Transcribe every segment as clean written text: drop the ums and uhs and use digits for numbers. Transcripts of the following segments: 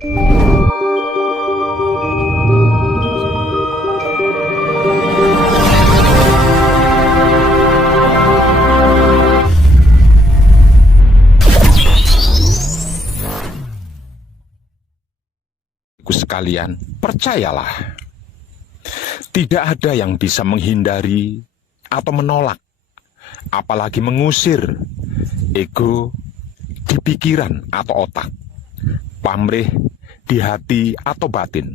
Sekalian, percayalah, tidak ada yang bisa menghindari atau menolak, apalagi mengusir ego di pikiran atau otak, pamrih di hati atau batin,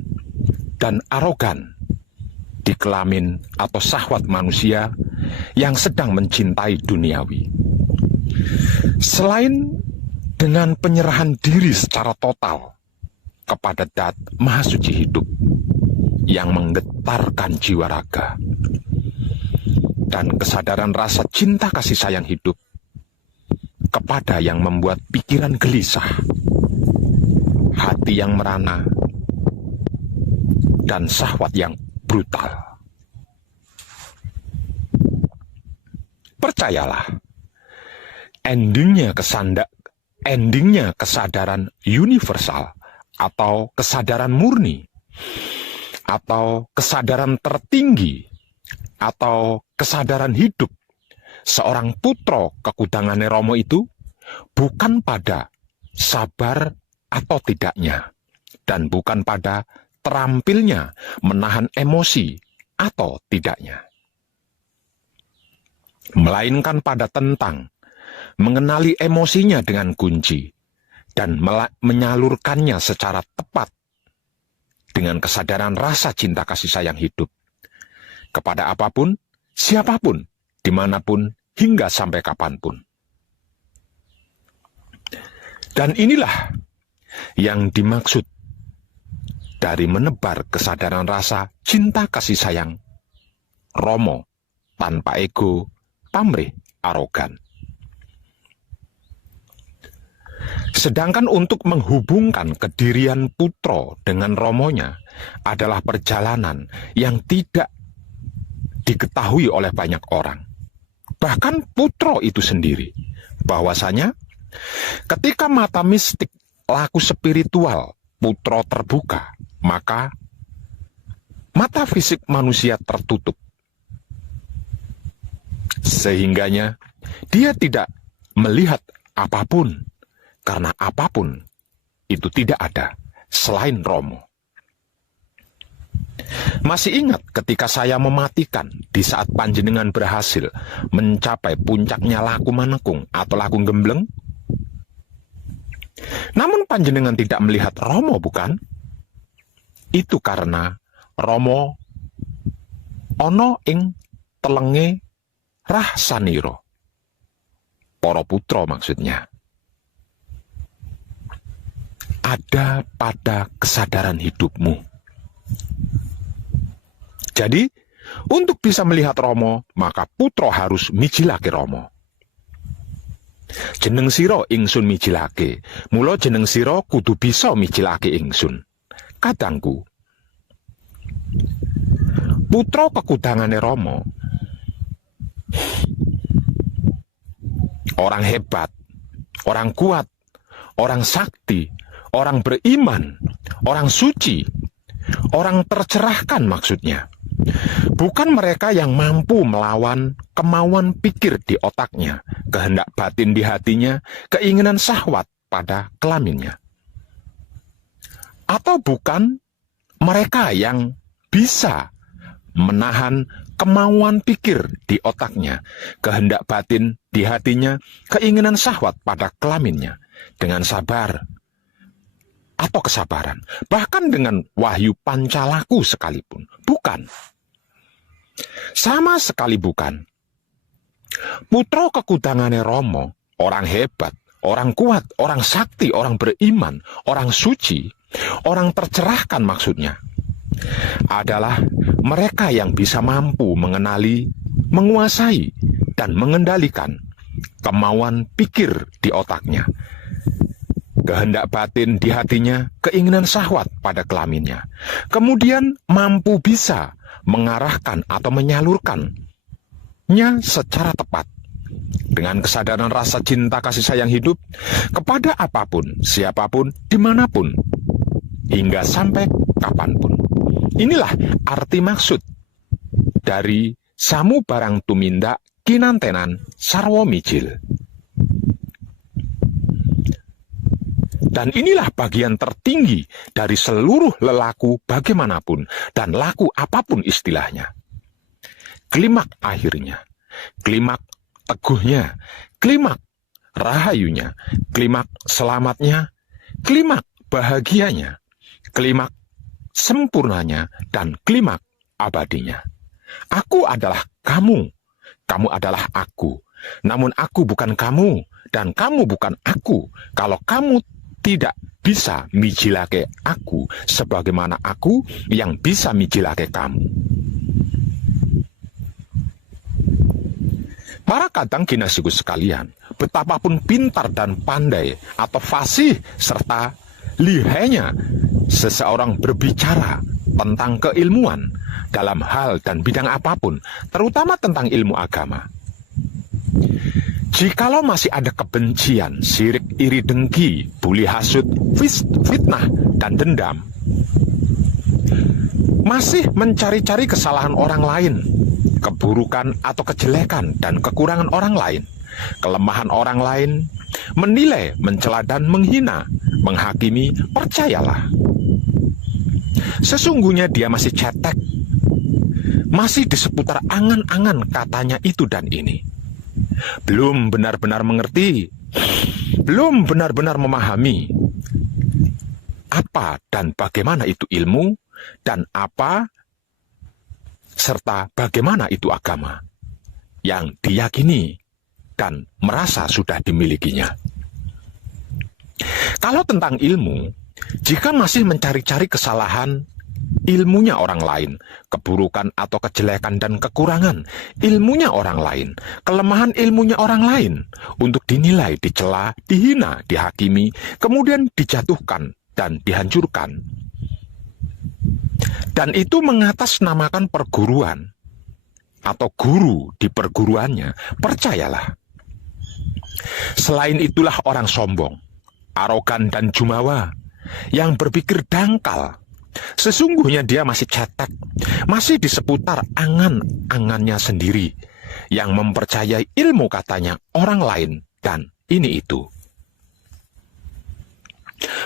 dan arogan di kelamin atau syahwat manusia yang sedang mencintai duniawi. Selain dengan penyerahan diri secara total kepada Dat Maha Suci Hidup yang menggetarkan jiwa raga, dan kesadaran rasa cinta kasih sayang hidup kepada yang membuat pikiran gelisah, hati yang merana, dan syahwat yang brutal. Percayalah, endingnya kesadaran universal atau kesadaran murni, atau kesadaran tertinggi, atau kesadaran hidup seorang putra kekudangane Romo itu bukan pada sabar atau tidaknya, dan bukan pada terampilnya menahan emosi atau tidaknya, melainkan pada tentang mengenali emosinya dengan kunci dan menyalurkannya secara tepat dengan kesadaran rasa cinta kasih sayang hidup kepada apapun, siapapun, dimanapun, hingga sampai kapanpun. Dan inilah yang dimaksud dari menebar kesadaran rasa cinta kasih sayang Romo tanpa ego, pamrih, arogan. Sedangkan untuk menghubungkan kedirian putra dengan Romonya adalah perjalanan yang tidak diketahui oleh banyak orang. Bahkan putra itu sendiri, bahwasanya ketika mata mistik laku spiritual putra terbuka, maka mata fisik manusia tertutup. Sehingganya dia tidak melihat apapun, karena apapun itu tidak ada selain Romo. Masih ingat ketika saya mematikan di saat panjenengan berhasil mencapai puncaknya laku manekung atau laku gembleng? Namun panjenengan tidak melihat Romo, bukan? Itu karena Romo ono ing telenge Rahsaniro, para putra maksudnya, ada pada kesadaran hidupmu. Jadi, untuk bisa melihat Romo, maka putra harus mijilake Romo. Jeneng sira ingsun mijilake, mula jeneng sira kudu bisa mijilake ingsun. Kadangku, putra kekudangane Romo, orang hebat, orang kuat, orang sakti, orang beriman, orang suci, orang tercerahkan maksudnya. Bukan mereka yang mampu melawan kemauan pikir di otaknya, kehendak batin di hatinya, keinginan syahwat pada kelaminnya. Atau bukan mereka yang bisa menahan kemauan pikir di otaknya, kehendak batin di hatinya, keinginan syahwat pada kelaminnya, dengan sabar atau kesabaran, bahkan dengan wahyu pancalaku sekalipun. Bukan. Sama sekali bukan. Putra kekudangane Romo, orang hebat, orang kuat, orang sakti, orang beriman, orang suci, orang tercerahkan maksudnya, adalah mereka yang bisa mampu mengenali, menguasai, dan mengendalikan kemauan pikir di otaknya, kehendak batin di hatinya, keinginan syahwat pada kelaminnya. Kemudian mampu bisa mengarahkan atau menyalurkannya secara tepat dengan kesadaran rasa cinta kasih sayang hidup kepada apapun, siapapun, dimanapun, hingga sampai kapanpun. Inilah arti maksud dari samu barang tumindak kinantenan sarwa mijil. Dan inilah bagian tertinggi dari seluruh lelaku bagaimanapun dan laku apapun istilahnya. Klimak akhirnya, klimak teguhnya, klimak rahayunya, klimak selamatnya, klimak bahagianya, klimak sempurnanya, dan klimak abadinya. Aku adalah kamu, kamu adalah aku. Namun aku bukan kamu, dan kamu bukan aku. Kalau kamu tidak bisa mijilake aku sebagaimana aku yang bisa mijilake kamu. Para kadang kinasiku sekalian, betapapun pintar dan pandai atau fasih serta lihainya seseorang berbicara tentang keilmuan dalam hal dan bidang apapun, terutama tentang ilmu agama, jikalau masih ada kebencian, sirik, iri, dengki, buli, hasut, fitnah, dan dendam, masih mencari-cari kesalahan orang lain, keburukan atau kejelekan dan kekurangan orang lain, kelemahan orang lain, menilai, mencela, dan menghina, menghakimi, percayalah, sesungguhnya dia masih cetek, masih di seputar angan-angan katanya itu dan ini. Belum benar-benar mengerti, belum benar-benar memahami apa dan bagaimana itu ilmu, dan apa serta bagaimana itu agama yang diyakini dan merasa sudah dimilikinya. Kalau tentang ilmu, jika masih mencari-cari kesalahan ilmunya orang lain, keburukan atau kejelekan dan kekurangan ilmunya orang lain, kelemahan ilmunya orang lain, untuk dinilai, dicela, dihina, dihakimi, kemudian dijatuhkan dan dihancurkan, dan itu mengatasnamakan perguruan atau guru di perguruannya, percayalah, selain itulah orang sombong, arogan, dan jumawa yang berpikir dangkal. Sesungguhnya dia masih cetek, masih di seputar angan-angannya sendiri, yang mempercayai ilmu katanya orang lain dan ini itu.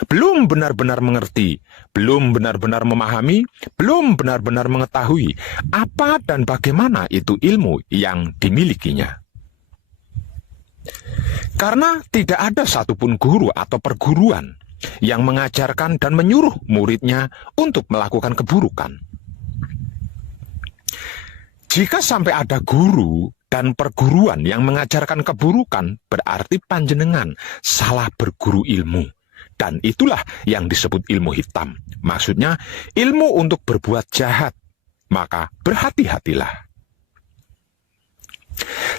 Belum benar-benar mengerti, belum benar-benar memahami, belum benar-benar mengetahui apa dan bagaimana itu ilmu yang dimilikinya. Karena tidak ada satupun guru atau perguruan yang mengajarkan dan menyuruh muridnya untuk melakukan keburukan. Jika sampai ada guru dan perguruan yang mengajarkan keburukan, berarti panjenengan salah berguru ilmu. Dan itulah yang disebut ilmu hitam. Maksudnya ilmu untuk berbuat jahat. Maka berhati-hatilah.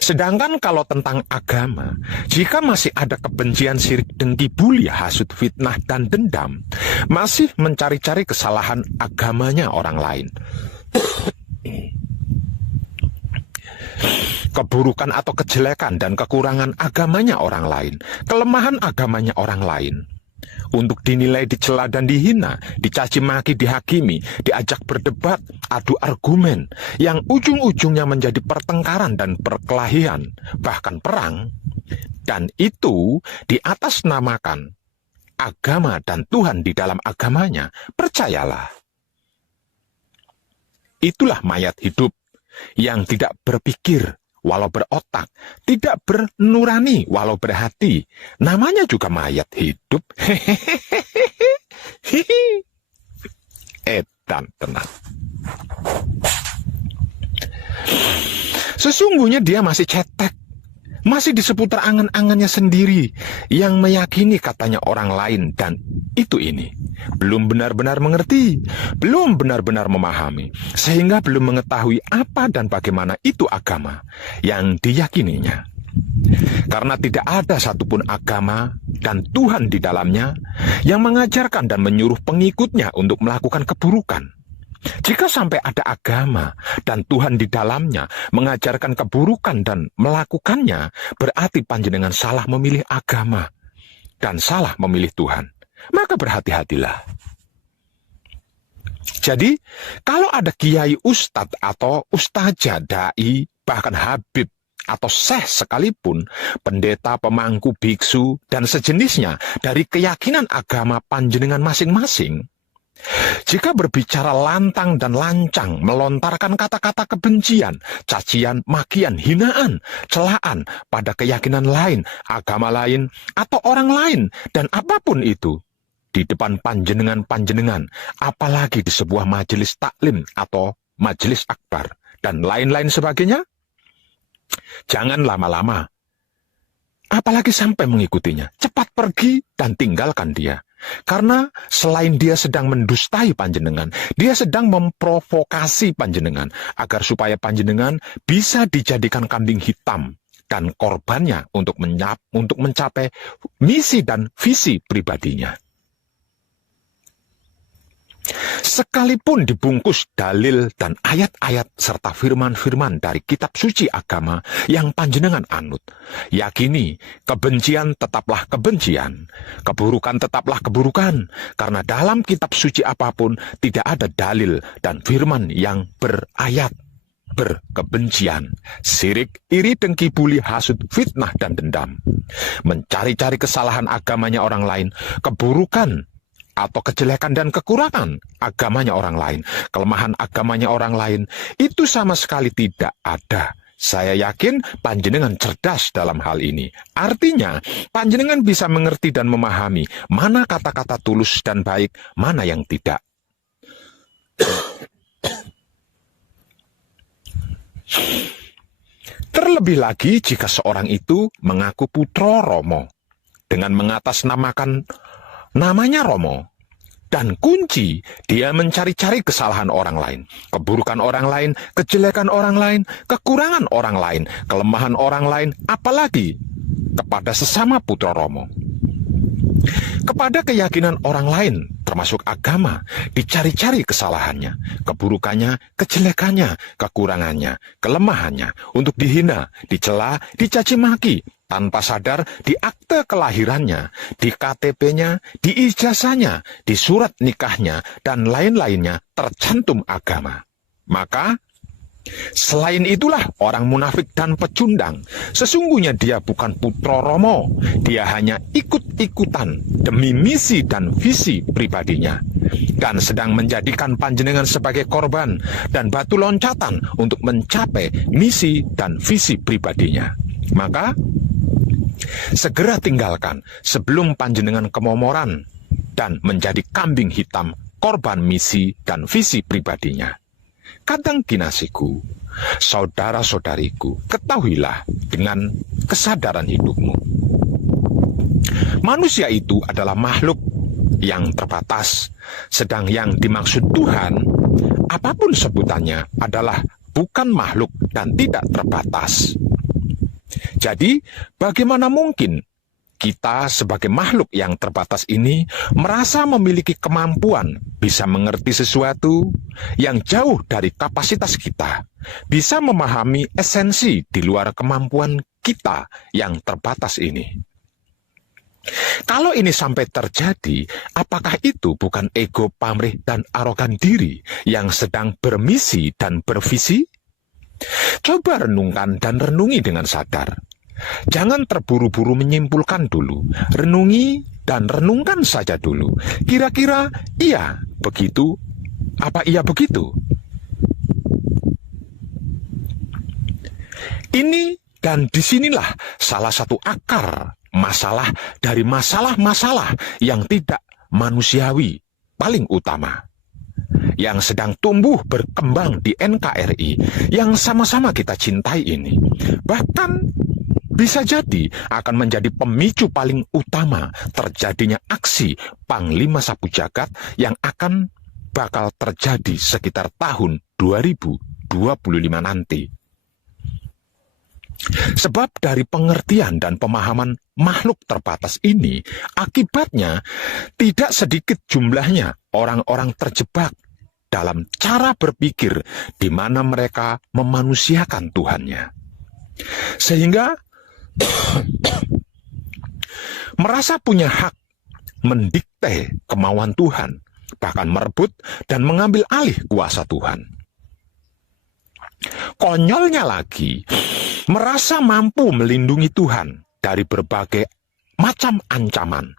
Sedangkan kalau tentang agama, jika masih ada kebencian, sirik, dengki, buli, hasut, fitnah, dan dendam, masih mencari-cari kesalahan agamanya orang lain, keburukan atau kejelekan dan kekurangan agamanya orang lain, kelemahan agamanya orang lain, untuk dinilai, dicela, dan dihina, dicaci maki, dihakimi, diajak berdebat, adu argumen, yang ujung-ujungnya menjadi pertengkaran dan perkelahian, bahkan perang, dan itu di atas namakan agama dan Tuhan di dalam agamanya, percayalah, itulah mayat hidup yang tidak berpikir walau berotak, tidak bernurani walau berhati. Namanya juga mayat hidup. Edan tenang. Sesungguhnya dia masih cetek, masih di seputar angan-angannya sendiri, yang meyakini katanya orang lain dan itu ini. Belum benar-benar mengerti, belum benar-benar memahami, sehingga belum mengetahui apa dan bagaimana itu agama yang diyakininya. Karena tidak ada satupun agama dan Tuhan di dalamnya yang mengajarkan dan menyuruh pengikutnya untuk melakukan keburukan. Jika sampai ada agama dan Tuhan di dalamnya mengajarkan keburukan dan melakukannya, berarti panjenengan salah memilih agama dan salah memilih Tuhan. Maka berhati-hatilah. Jadi, kalau ada kiai ustadz atau ustazah, dai, bahkan habib atau syekh sekalipun, pendeta, pemangku, biksu, dan sejenisnya dari keyakinan agama panjenengan masing-masing, jika berbicara lantang dan lancang, melontarkan kata-kata kebencian, cacian, makian, hinaan, celaan pada keyakinan lain, agama lain, atau orang lain, dan apapun itu, di depan panjenengan, apalagi di sebuah majelis taklim atau majelis akbar, dan lain-lain sebagainya, jangan lama-lama, apalagi sampai mengikutinya. Cepat pergi dan tinggalkan dia. Karena selain dia sedang mendustai panjenengan, dia sedang memprovokasi panjenengan, agar supaya panjenengan bisa dijadikan kambing hitam dan korbannya untuk mencapai misi dan visi pribadinya. Sekalipun dibungkus dalil dan ayat-ayat serta firman-firman dari kitab suci agama yang panjenengan anut, yakini kebencian tetaplah kebencian, keburukan tetaplah keburukan, karena dalam kitab suci apapun tidak ada dalil dan firman yang berkebencian, sirik, iri, dengki, buli, hasut, fitnah, dan dendam, mencari-cari kesalahan agamanya orang lain, keburukan atau kejelekan dan kekurangan agamanya orang lain, kelemahan agamanya orang lain, itu sama sekali tidak ada. Saya yakin panjenengan cerdas dalam hal ini. Artinya, panjenengan bisa mengerti dan memahami mana kata-kata tulus dan baik, mana yang tidak. Terlebih lagi jika seorang itu mengaku putra Romo dengan mengatasnamakan namanya Romo, dan kunci dia mencari-cari kesalahan orang lain, keburukan orang lain, kejelekan orang lain, kekurangan orang lain, kelemahan orang lain, apalagi kepada sesama putra Romo. Kepada keyakinan orang lain, termasuk agama, dicari-cari kesalahannya, keburukannya, kejelekannya, kekurangannya, kelemahannya, untuk dihina, dicela, dicaci maki, tanpa sadar di akte kelahirannya, di KTP-nya, di ijazahnya, di surat nikahnya, dan lain-lainnya tercantum agama. Maka, selain itulah orang munafik dan pecundang. Sesungguhnya dia bukan putra Romo. Dia hanya ikut-ikutan demi misi dan visi pribadinya, dan sedang menjadikan panjenengan sebagai korban dan batu loncatan untuk mencapai misi dan visi pribadinya. Maka, segera tinggalkan sebelum panjenengan kemomoran dan menjadi kambing hitam, korban misi dan visi pribadinya. Kadang kinasiku, saudara-saudariku, ketahuilah dengan kesadaran hidupmu. Manusia itu adalah makhluk yang terbatas, sedang yang dimaksud Tuhan, apapun sebutannya, adalah bukan makhluk dan tidak terbatas. Jadi, bagaimana mungkin kita sebagai makhluk yang terbatas ini merasa memiliki kemampuan bisa mengerti sesuatu yang jauh dari kapasitas kita, bisa memahami esensi di luar kemampuan kita yang terbatas ini? Kalau ini sampai terjadi, apakah itu bukan ego, pamrih, dan arogan diri yang sedang bermisi dan bervisi? Coba renungkan dan renungi dengan sadar. Jangan terburu-buru menyimpulkan dulu. Renungi dan renungkan saja dulu. Kira-kira iya begitu? Apa iya begitu? Ini dan disinilah salah satu akar masalah dari masalah-masalah yang tidak manusiawi paling utama, yang sedang tumbuh berkembang di NKRI, yang sama-sama kita cintai ini. Bahkan bisa jadi akan menjadi pemicu paling utama terjadinya aksi Panglima Sapu Jagat yang akan bakal terjadi sekitar tahun 2025 nanti. Sebab dari pengertian dan pemahaman makhluk terbatas ini, akibatnya tidak sedikit jumlahnya orang-orang terjebak dalam cara berpikir di mana mereka memanusiakan Tuhannya. Sehingga merasa punya hak mendikte kemauan Tuhan, bahkan merebut dan mengambil alih kuasa Tuhan. Konyolnya lagi, merasa mampu melindungi Tuhan dari berbagai macam ancaman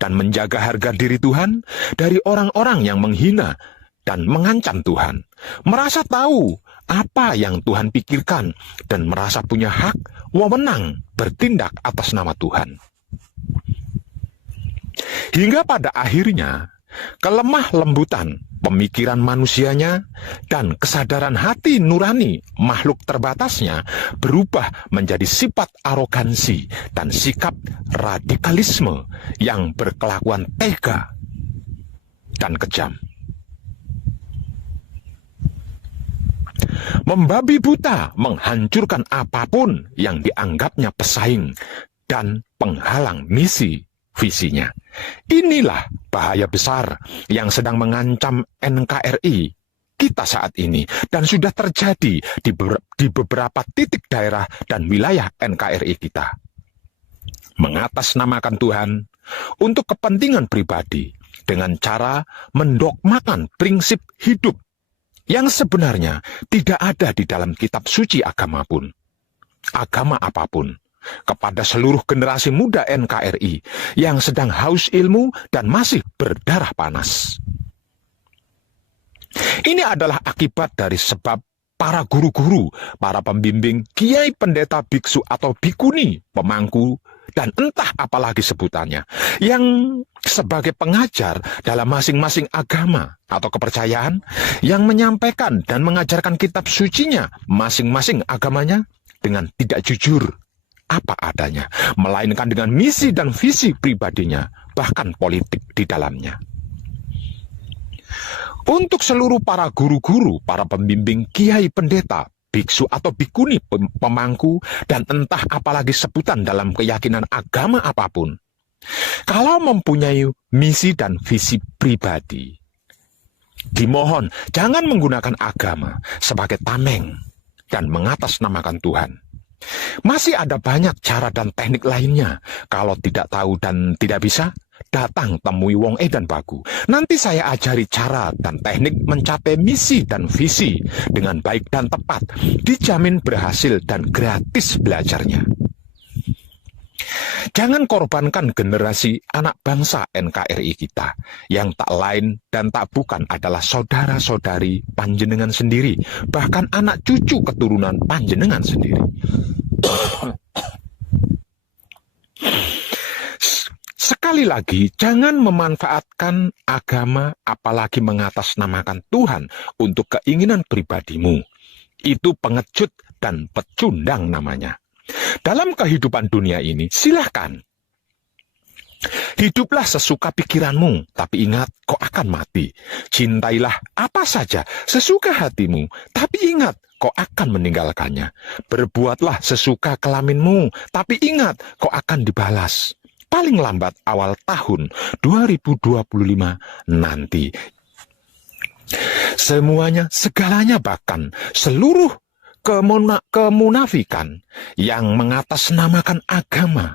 dan menjaga harga diri Tuhan dari orang-orang yang menghina dan mengancam Tuhan. Merasa tahu apa yang Tuhan pikirkan dan merasa punya hak wewenang bertindak atas nama Tuhan. Hingga pada akhirnya, kelemah lembutan pemikiran manusianya dan kesadaran hati nurani makhluk terbatasnya berubah menjadi sifat arogansi dan sikap radikalisme yang berkelakuan tega dan kejam. Membabi buta menghancurkan apapun yang dianggapnya pesaing dan penghalang misi visinya. Inilah bahaya besar yang sedang mengancam NKRI kita saat ini dan sudah terjadi di beberapa titik daerah dan wilayah NKRI kita. Mengatasnamakan Tuhan untuk kepentingan pribadi dengan cara mendogmakan prinsip hidup yang sebenarnya tidak ada di dalam kitab suci agama apapun, kepada seluruh generasi muda NKRI yang sedang haus ilmu dan masih berdarah panas. Ini adalah akibat dari sebab para guru-guru, para pembimbing, kiai, pendeta, biksu atau bikuni, pemangku, dan entah apalagi sebutannya, yang sebagai pengajar dalam masing-masing agama atau kepercayaan, yang menyampaikan dan mengajarkan kitab sucinya masing-masing agamanya dengan tidak jujur apa adanya, melainkan dengan misi dan visi pribadinya, bahkan politik di dalamnya. Untuk seluruh para guru-guru, para pembimbing, kiai, pendeta, biksu atau bikuni, pemangku, dan entah apalagi sebutan dalam keyakinan agama apapun, kalau mempunyai misi dan visi pribadi, dimohon jangan menggunakan agama sebagai tameng dan mengatasnamakan Tuhan. Masih ada banyak cara dan teknik lainnya. Kalau tidak tahu dan tidak bisa, datang temui Wong Edan Bagu. Nanti saya ajari cara dan teknik mencapai misi dan visi dengan baik dan tepat. Dijamin berhasil dan gratis belajarnya. Jangan korbankan generasi anak bangsa NKRI kita yang tak lain dan tak bukan adalah saudara-saudari panjenengan sendiri, bahkan anak cucu keturunan panjenengan sendiri. Sekali lagi, jangan memanfaatkan agama apalagi mengatasnamakan Tuhan untuk keinginan pribadimu. Itu pengecut dan pecundang namanya. Dalam kehidupan dunia ini, silahkan. Hiduplah sesuka pikiranmu, tapi ingat kau akan mati. Cintailah apa saja sesuka hatimu, tapi ingat kau akan meninggalkannya. Berbuatlah sesuka kelaminmu, tapi ingat kau akan dibalas. Paling lambat awal tahun 2025 nanti. Semuanya, segalanya, bahkan seluruh kemunafikan yang mengatasnamakan agama,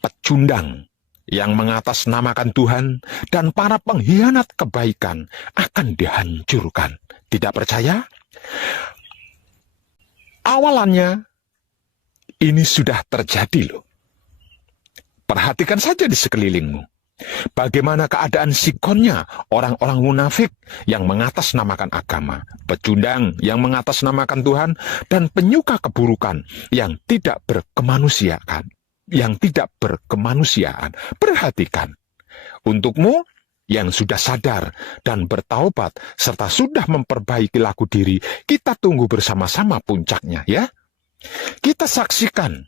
pecundang yang mengatasnamakan Tuhan, dan para pengkhianat kebaikan akan dihancurkan. Tidak percaya? Awalannya ini sudah terjadi loh. Perhatikan saja di sekelilingmu. Bagaimana keadaan sikonnya orang-orang munafik yang mengatasnamakan agama, pecundang yang mengatasnamakan Tuhan, dan penyuka keburukan yang tidak berkemanusiaan. Perhatikan. Untukmu yang sudah sadar dan bertaubat serta sudah memperbaiki laku diri, kita tunggu bersama-sama puncaknya ya. Kita saksikan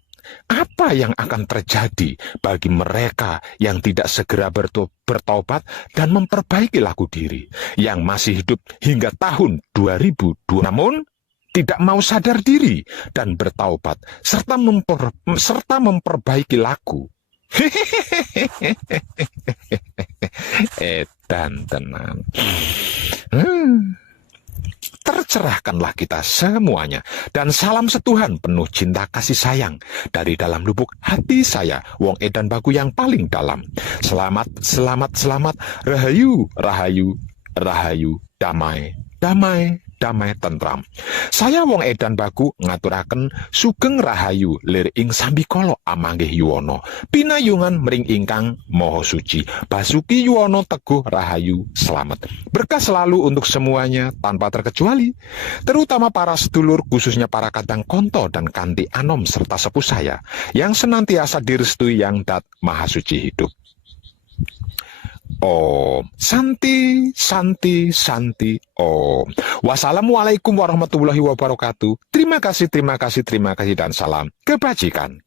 apa yang akan terjadi bagi mereka yang tidak segera bertaubat dan memperbaiki laku diri, yang masih hidup hingga tahun 2002 namun tidak mau sadar diri dan bertaubat serta memperbaiki laku. Edan tenan. serahkanlah kita semuanya. Dan salam setuhan penuh cinta kasih sayang dari dalam lubuk hati saya, wong edan baku yang paling dalam. Selamat, selamat, selamat, rahayu, rahayu, rahayu, damai, damai, damai tentram. Saya wong edan baku ngaturaken sugeng rahayu lir ing sambikala amanggih yuwana. Pinayungan mring ingkang maha suci. Basuki yuwana teguh rahayu selamat. Berkah selalu untuk semuanya tanpa terkecuali. Terutama para sedulur, khususnya para kadang konto dan kanti anom serta sepuh saya yang senantiasa direstui yang dat maha suci hidup. Om Santi, Santi, Santi, Om. Wassalamualaikum warahmatullahi wabarakatuh. Terima kasih, terima kasih, terima kasih, dan salam kebajikan.